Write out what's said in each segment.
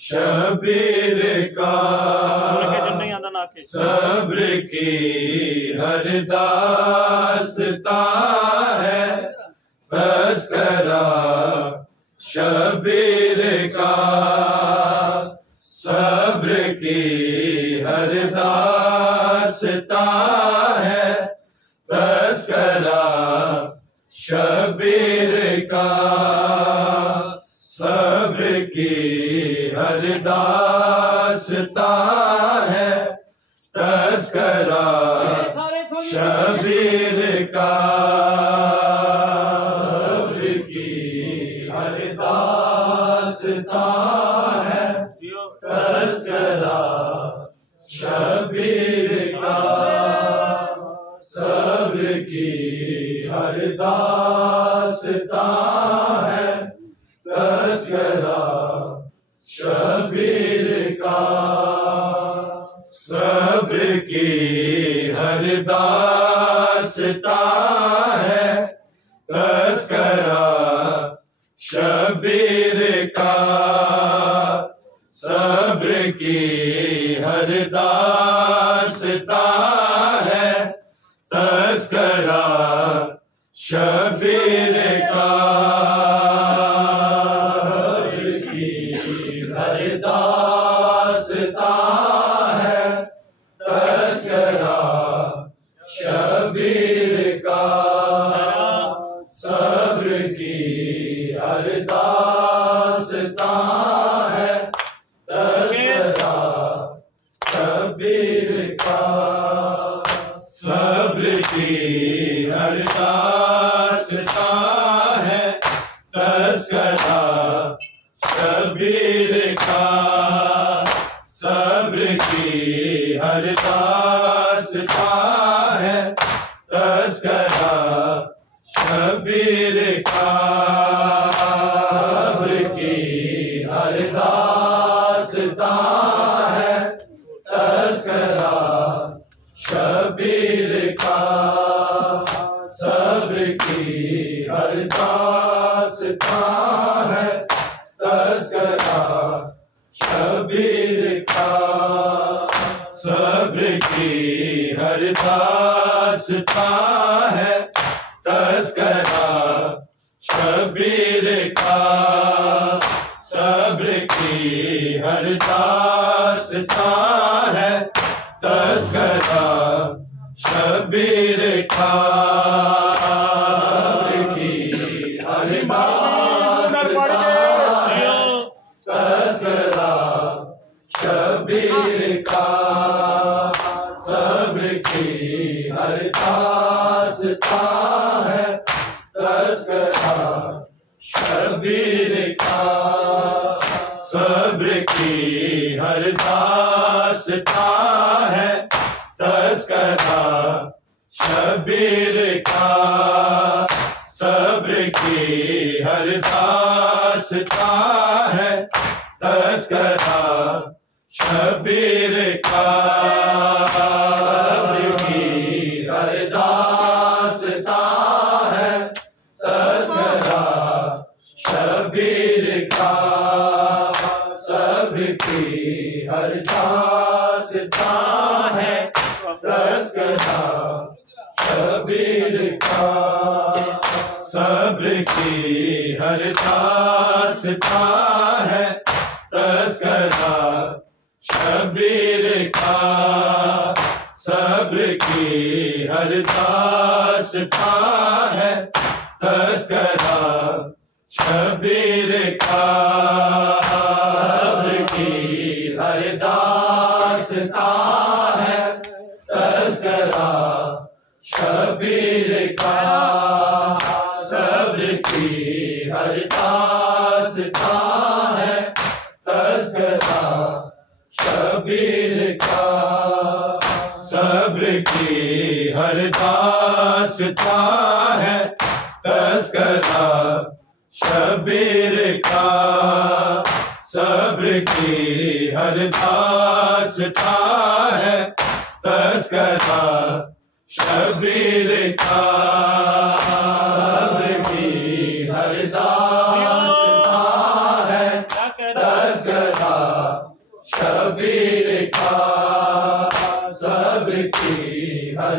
शबीर का सब्र की हर दास्तां है तस्करा शबीर का। सब्र की हर दास्तां है तस्करा शबीर का। सब्र की हर दास्तां है तस्करा शबीर का। सब्र की हर दास्तां है तस्करा शबीर का। सब्र की हर दास्तां है तस्करा शबीर का। सब्र की हर दास्तां है तस्करा शबीर का। सब्र की हर दास्तां है तस्करा शबीर का। शबीर का। सब्र की हर दास्तां है तस्करा शबीर का। सब्र की हर दास्तां है तस्करा शबीर का। सब्र की हर दास्तां है तस्करा शबीर का। सब्र की हर दास्तां है तस्करा शबीर का। सब्र की हर दास्तां है तस्करा शबीर का। सब्र की हर दास्तां है तस्करा शबीर का। सब्र की हर दास्तां है तस्करा शबीर का। सब्र की हर दास्तां तस्करा शबीर का। सब्र की हर दास्तां है तस्करा शबीर का। सब्र की हर दास्तां है तस्करा शबीर का। सब्र की हर दास्तां है तस्करा शबीर का। सब्र की हर दास्तां है तस्करा शबीर का। सब्र की हर दास्तां है तस्करा शबीर का। सब्र की हर दास्तां है तस्करा शबीर का। सब्र की हर दास्तां है तस्करा शबीर का। सब्र की हर दास्तां है तस्करा शबीर का। सब्र की हर दास्तां है तस्करा शबीर का। सब्र की हर दास्तां है तस्करा शबीर का। सब्र की हर दास्तां है तस्करा शबीर का। सब्र की हर दास्तां है तस्करा शबीर का। सब्र की हर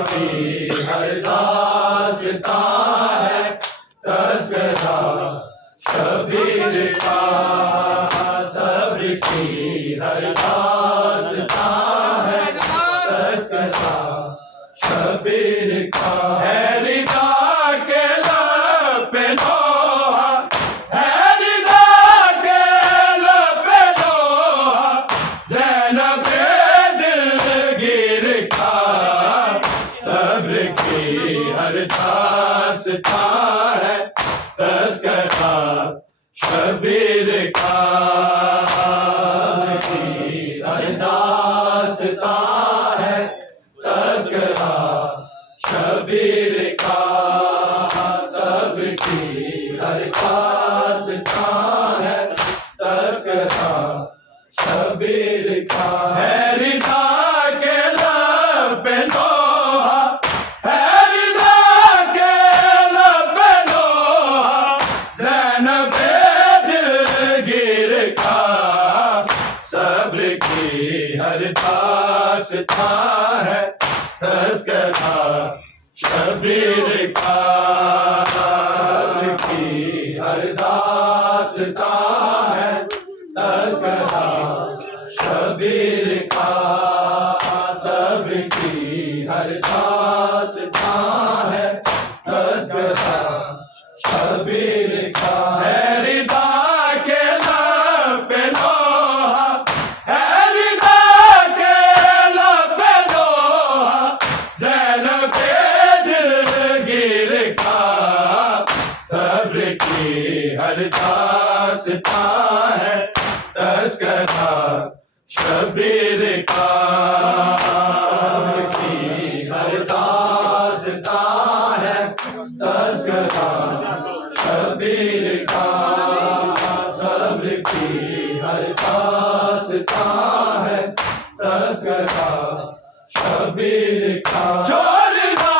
हरदासता है तस्करा शबीर का, सब्र की हरदासता है तस्करा शबीर का। है रिदा के लब पे लोहा, है रिदा के लब पे लोहा, ज़ैनब दिलगीर का, सब्र की हरदासता है तस्करा शबीर का। हरदासता है तस्करा शबीर का, सब्र की हरदासता है तस्करा शबीर का। है रिदा के लब पे लोहा, है रिदा के लब पे लोहा, ज़ैनब दिलगीर का, सब्र की हरदासता है तस्करा शबीर का। सब्र की हरदासता है तस्करा शबीर का, सब्र की हरदासता है तस्करा शबीर का। है रिदा के लब पे लोहा, है रिदा के लब पे लोहा, ज़ैनब दिलगीर का, सब्र की हरदासता है तस्करा शबीर का। हरदासता है तस्करा शबीर का, सब्र की हरदासता है तस्करा शबीर का। छोड़ना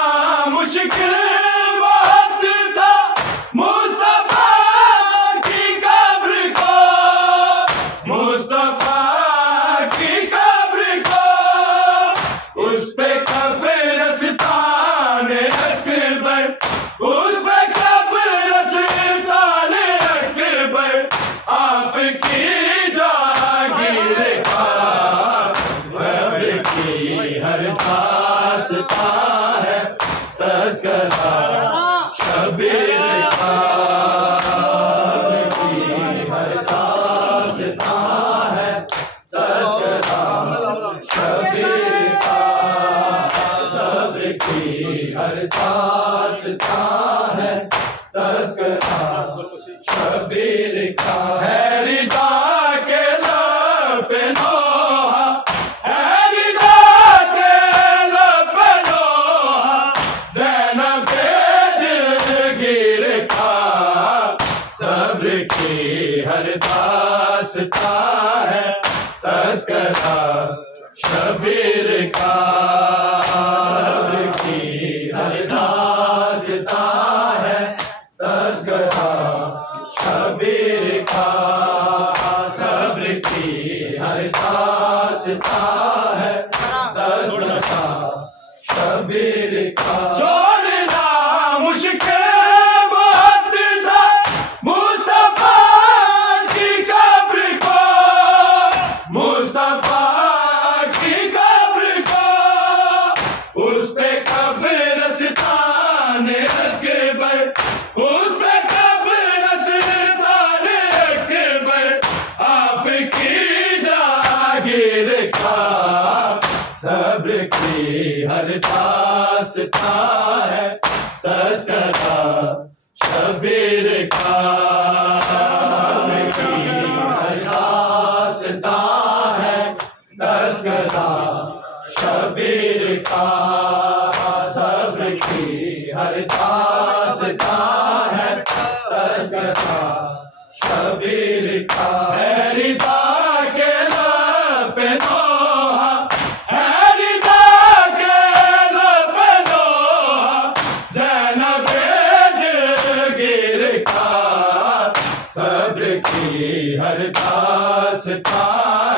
मुश्किल वक्त था मुस्तफा की कब्र को, मुस्तफा की कब्र को, उस पे कब्रिस्तान अकबर, उस पे कब्रिस्तान अकबर, आपकी जागीर का, सब्र की हरदासता है तस्करा शबीर का। हरदासता है तस्करा शबीर का, सब्र की हरदासता है तस्करा शबीर का। है रिदा के लब पे लोहा, है रिदा के लब पे लोहा, ज़ैनब दिलगीर का, सब्र की हरदासता है तस्करा शबीर का। सब्र की हरदासता है तस्करा शबीर का, सब्र की हरदासता है तस्करा शबीर का। छोड़ना मुश्किल वक्त था मुस्तफा की कब्र को, मुस्तफा की कब्र को, उस पे कब्रिस्तान अकबर, उस पे कब्रिस्तान अकबर, आपकी जागीर का, सब्र की हरदासता है तस्करा शबीर का। सब्र की हरदासता है तस्करा शबीर का, सब्र की हरदासता है तस्करा शबीर का। है रिदा के लब पे लोहा, है रिदा के लब पे लोहा, ज़ैनब दिलगीर का, सब्र की हरदासता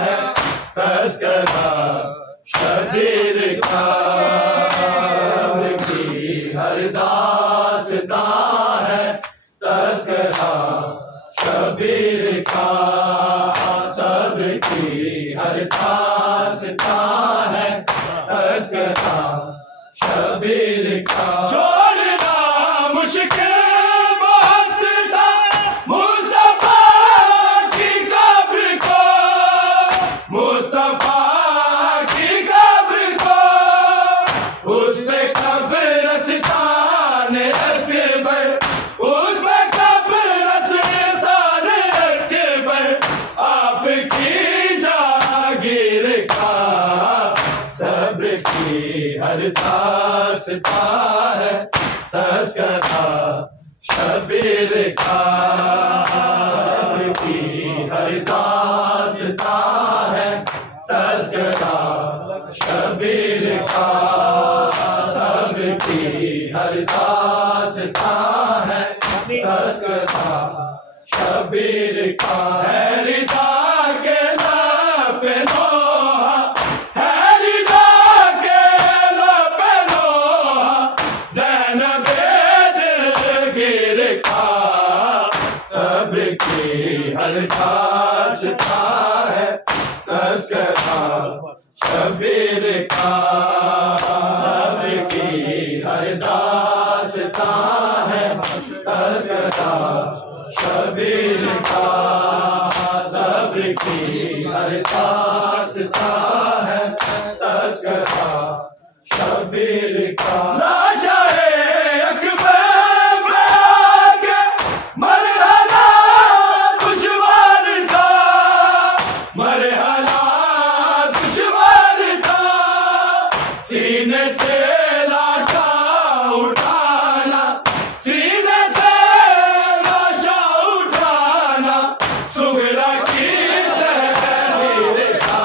है तस्करा शबीर का। हर दास्ता है तस्करा शबीर का, सब्र की हर दास्ता है तस्करा शबीर का। छोड़ना मुश्किल बहुत था मुस्तफा की कब्र को, मुस्तफा की कब्र को, उसपे कब्रिस्तान अकबर, उसपे कब्रिस्तान अकबर आपकी जागीर का, सब्र की हर दास्ता है तस्करा शबीर का, सब्र की हर दास्ता है तस्करा शबीर का, सब्र की हर दास्ता है तस्करा शबीर का। है रिदा के लब नोहा, है रिदा के लब नोहा, ज़ैनबे दिलगिर का, सब्र की हर दास्ता है तस्करा शबीर का, सब्र की हर दास्ता है तस्करा शबीर का, सब्र की हर दास्ता है तस्करा शबीर का। लाशाए अकबर में आके मरहला दुश्वार था, मरहला दुश्वार था, सीने से लाशा उठाना, सीने से लाशा उठाना, सुगरा की तहरीर का,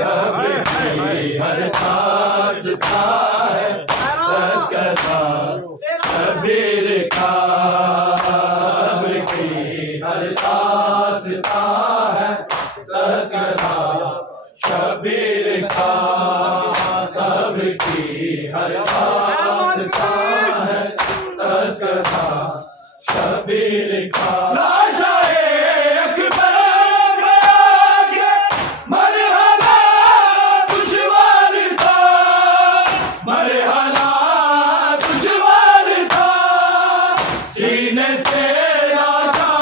सब्र की हर दास्ता है तस्करा शबीर का, सब्र की हर दास्ता है तस्करा शबीर का, सब्र की हर दास्ता है तस्करा शबीर का। लाशाए अकबर में आके मरहला दुश्वार था, मरहला दुश्वार था, सीने से लाशा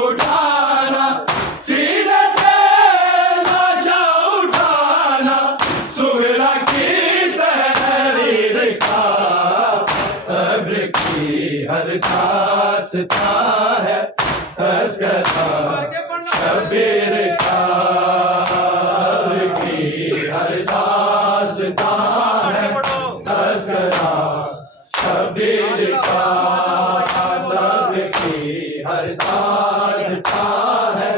उठाना, सीने से लाशा उठाना, सुगरा की तहरीर का, सब्र की हर दास्ता है तस्करा शबीर का, सब्र की हर दास्ता है तस्करा शबीर का, सब्र की हर दास्ता है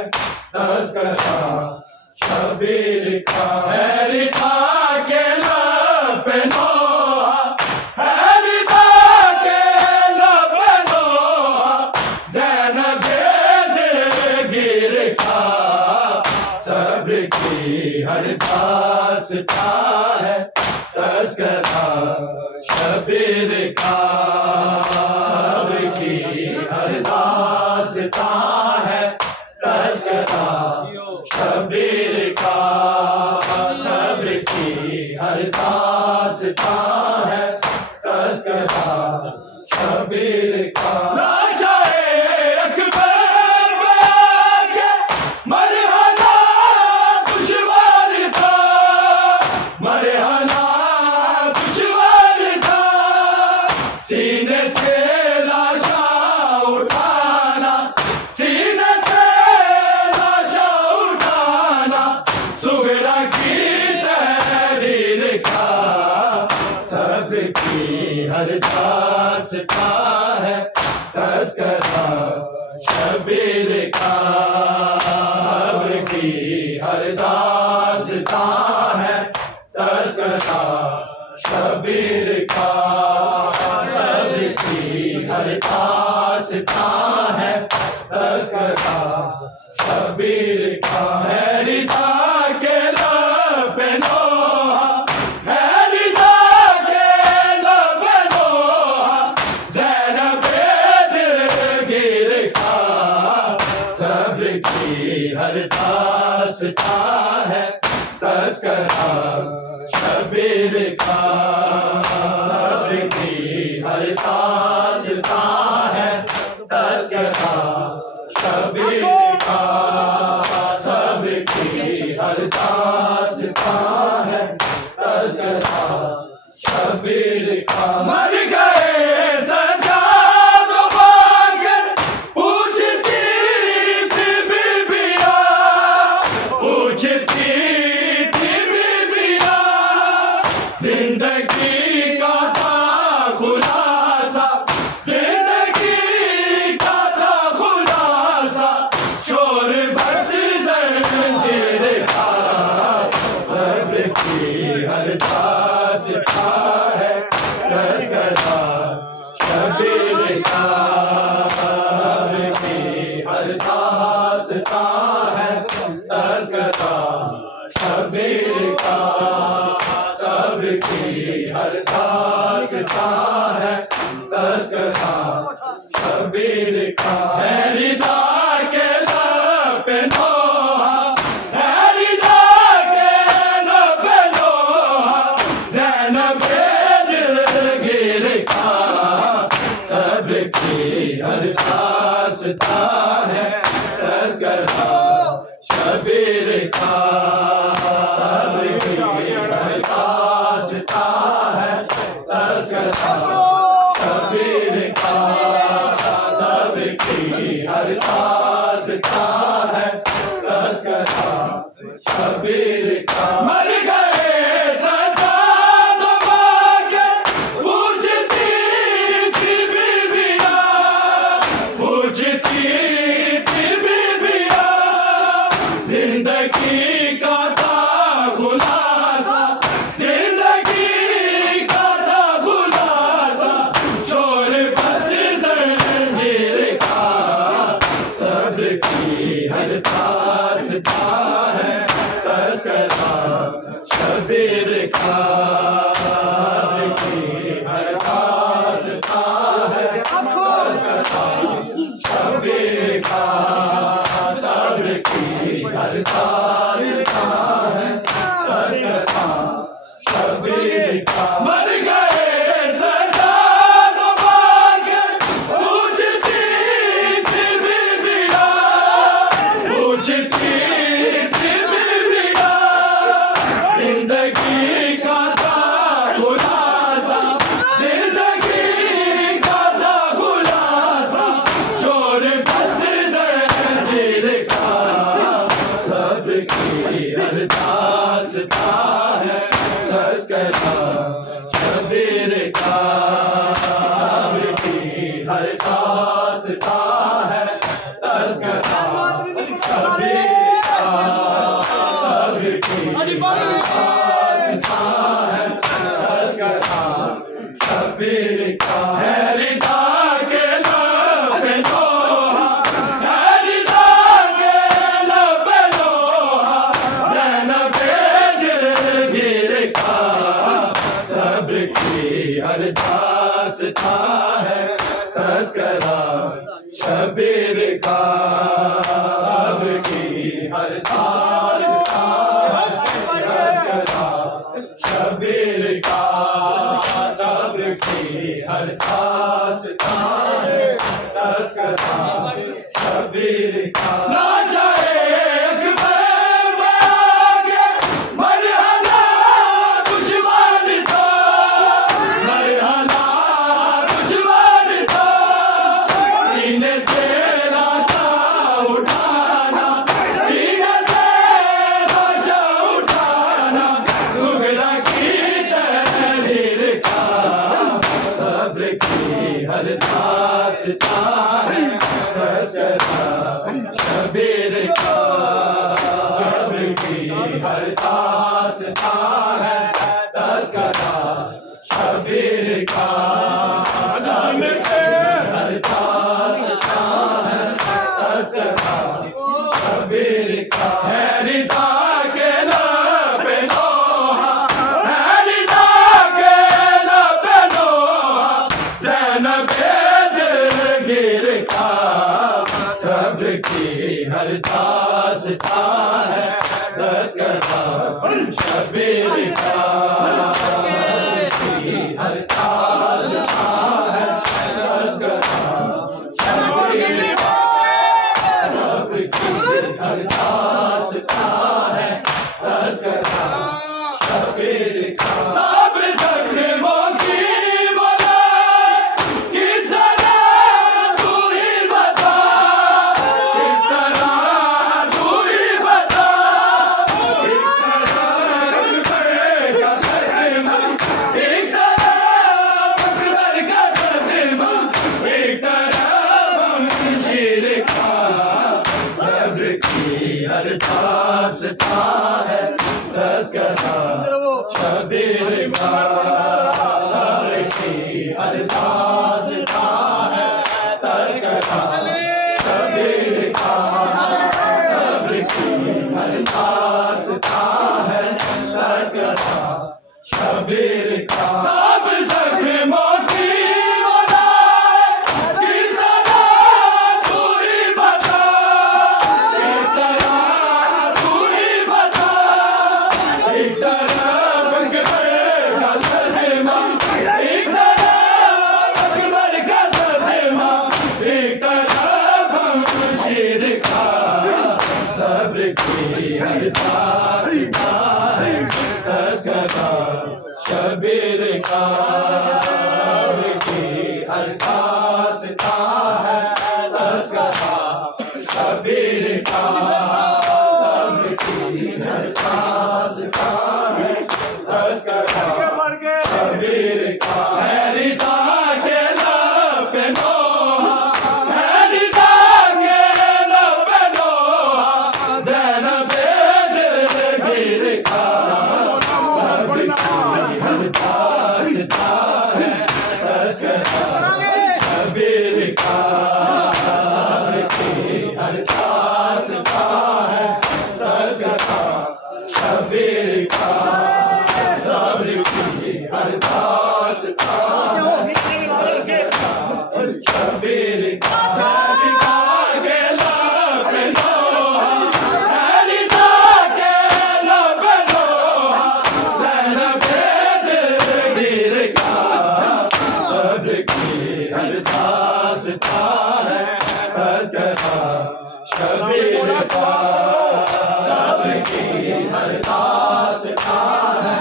तस्करा शबीर का। है रिदा के लब नोहा, है रिदा के लब नोहा, ज़ैनबे दिलगिर का, सब्र की हर दास्ता है तस्करा शबीर का, सब्र की हर दास्ता है तस्करा शबीर का, सब्र की हर दास्ता है तस्करा शबीर का। लाशाए अकबर में आके मरहला दुश्वार था, मरहला दुश्वार था, सीने से लाशा उठाना, सीने से लाशा उठाना, सुगरा की तहरीर का, सब्र की हर दास्ता है तस्करा शबीर का, सब्र की हर दास्ता है तस्करा शबीर का, सब्र की हर दास्ता है तस्करा शबीर का। है रिदा के लब नोहा, है रिदा के लब नोहा, दास्ता है तस्करा शबीर का। सब्र की हर दास्ता है तस्करा शबीर का। सब्र की हर दास्ता है तस्करा शबीर का। मर गए सजाद वागर पूछती थी बीबिया, पूछती थी बीबिया, जिंदगी का था खुलासा, जिंदगी का था खुलासा, शोर बस जंजीर का। सब्र की हर दास्ता है तस्करा शबीर का। सब्र की हर दास्ता है तस्करा शबीर का। सब्र की हर दास्ता है तस्करा शबीर का। हैरिदा के लब पे नोहा, हैरिदा के लब पे नोहा, ज़ैनब दिलगीर का। सब्र की हर दास्ता है तस्करा शबीर का। सब्र की हर दास्ता है तस्करा शबीर का। सब्र की हर दास्ता है तस्करा शबीर का। मर गए सजाद वागर पूछती थी बीबिया, पूछती थी बीबिया, जिंदगी का था खुलासा, जिंदगी का था खुलासा, शोर बस जंजीर का। सब्र की हर दास्ता है तस्करा शबीर का। सब्र की हर दास्ता है तस्करा शबीर का। सब्र की हर दास्ता है तस्करा शबीर का। मर गए सजाद वागर पूछती थी बीबिया, पूछती थी बीबिया, जिंदगी का था खुलासा, जिंदगी का था खुलासा, शोर बस जंजीर का। सब्र की हर दास्ता है तस्करा शबीर का। सब्र की हर दास्ता है तस्करा शबीर का। सब्र की हर दास्ता है तस्करा शबीर का। हैरिदा के लब पे नोहा, हैरिदा के लब पे नोहा, ज़ैनब दिलगीर का। सब्र की हर दास्ता है तस्करा शबीर का। सब्र की हर दास्ता है तस्करा शबीर का। सब्र की हर दास्ता है तस्करा शबीर का। ना चाहे अकबर में आगे मरहला दुश्मन था, मरहला दुश्मन था, सीने से लाशा उठाना, सीने से लाशा उठाना, सुगरा की तहरीर का। सब्र की हर दास्ता है तस्करा शबीर का। सब्र की हर दास्ता है तस्करा शबीर का। सब्र की हर दास्ता है तस्करा शबीर का। हैरिदा के लब पे नोहा, हैरिदा के लब पे नोहा, ज़ैनब दिलगीर का। सब्र की हर दास्ता है हर दास्तां है तज़किरा शबीर का, सब्र की हर दास्तां है तज़किरा शबीर का। तब ज़ख्मों की वज़ाह किस तरह तू ही बता, किस तरह तू ही बता, किस तरह का सदमा, एक तरफ अकबर का सदमा, एक तरफ शमशीर का। सब्र की हर दास्तां है तज़किरा शबीर का, सब्र की हर दास्तां है तज़किरा शबीर का, सब्र की हर दास्तां है तज़किरा शबीर का। तब ज़ख्मों की वज़ाह किस तरह तू ही बता, किस तरह तू ही बता, एक तरफ अकबर का सदमा, एक तरफ अकबर का सदमा, एक तरफ शमशीर का। सब्र की हर दास्तां है तज़किरा शबीर का, सब्र की हर दास्तां है तज़किरा शबीर का, सब्र की हर दास्तां है तज़किरा शबीर का। है रिदा के लब पे नोहा, है रिदा के लब पे नोहा, ज़ैनबे दिलगीर का। सब्र की हर दास्तां है तज़किरा शबीर का, सब्र की हर दास्तां है तज़किरा शबीर का, सब्र की हर दास्तां है तज़किरा शबीर का। है रिदा के लब पे नोहा, है रिदा के लब पे नोहा, ज़ैनबे दिलगीर का। सब्र की हर दास्तां है तज़किरा शबीर का, सब्र की हर दास्तां है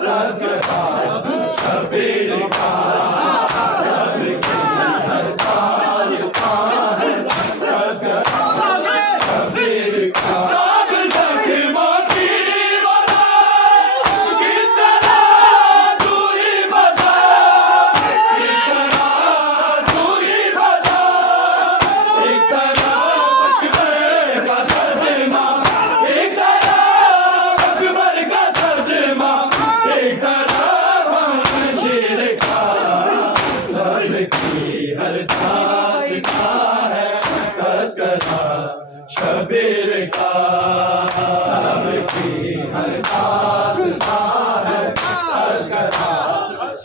तज़किरा शबीर का, सब्र की हर दास्तां है तज़किरा शबीर का। तब ज़ख्मों की वज़ाह किस तरह तू ही बता, किस तरह तू ही बता, एक तरफ अकबर का सदमा, एक तरफ अकबर का सदमा, एक तरफ शमशीर का। सब्र की हर दास्तां है तज़किरा शबीर का, सब्र की हर दास्तां है तज़किरा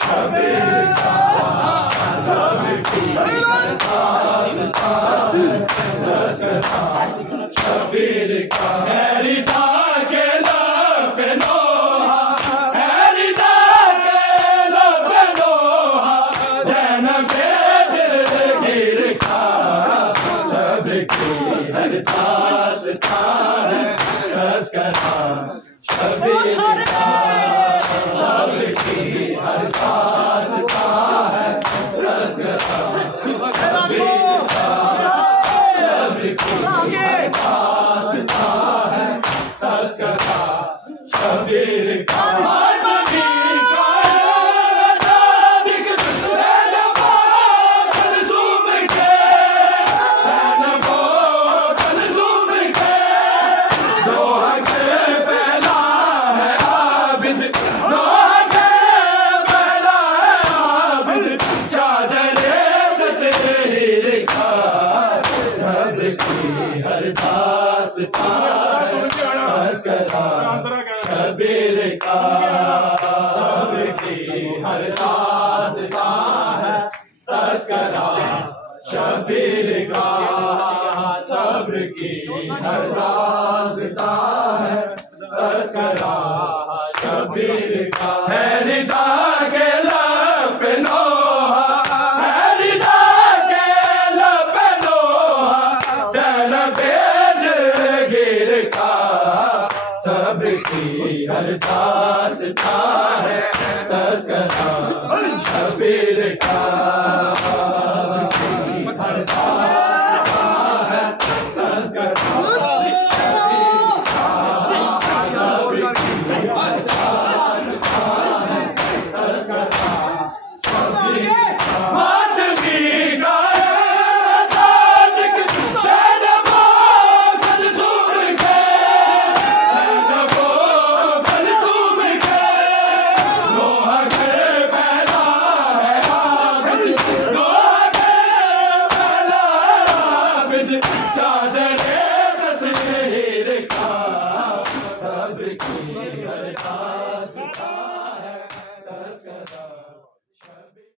शबीर का, सब्र की हर दास्तां है तज़किरा शबीर का। है रिदा के लब पे नोहा, है रिदा के लब पे नोहा, ज़ैनबे दिलगीर का। सब्र की हर दास्तां है तज़किरा शबीर का, सब्र की हर दास्तां है तज़किरा शबीर का, सब्र की हर दास्तां है तज़किरा शबीर का। हर दास्तां तज़किरा शबीर का, सब्र की हर दास्तां है तज़किरा शबीर का, सब्र की हर दास्तां है तज़किरा शबीर का। है रिदा के लब शबीर का हरदास है तस्कर चादरे तत्हीर का सब्र की